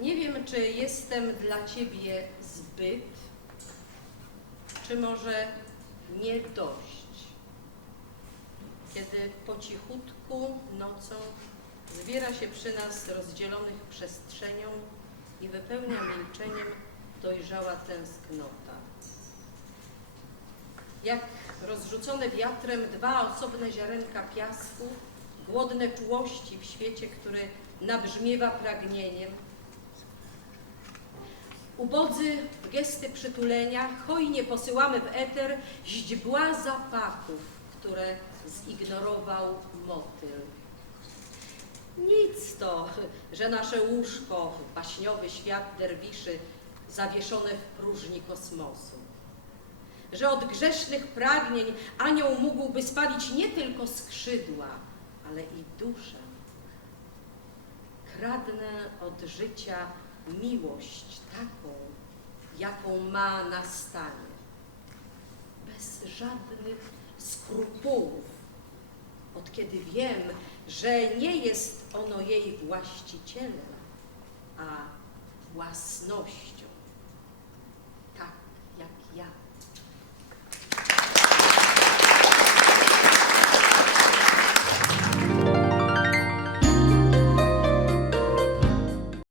Nie wiem, czy jestem dla Ciebie zbyt, czy może nie dość. Kiedy po cichutku nocą zbiera się przy nas rozdzielonych przestrzenią i wypełnia milczeniem dojrzała tęsknota. Jak rozrzucone wiatrem dwa osobne ziarenka piasku, głodne czułości w świecie, który nabrzmiewa pragnieniem. Ubodzy gesty przytulenia hojnie posyłamy w eter źdźbła zapachów, które zignorował motyl. Nic to, że nasze łóżko, baśniowy świat derwiszy, zawieszone w próżni kosmosu. Że od grzesznych pragnień anioł mógłby spalić nie tylko skrzydła, ale i duszę. Kradnę od życia miłość taką, jaką ma na stanie. Bez żadnych skrupułów, od kiedy wiem, że nie jest ono jej właścicielem, a własnością.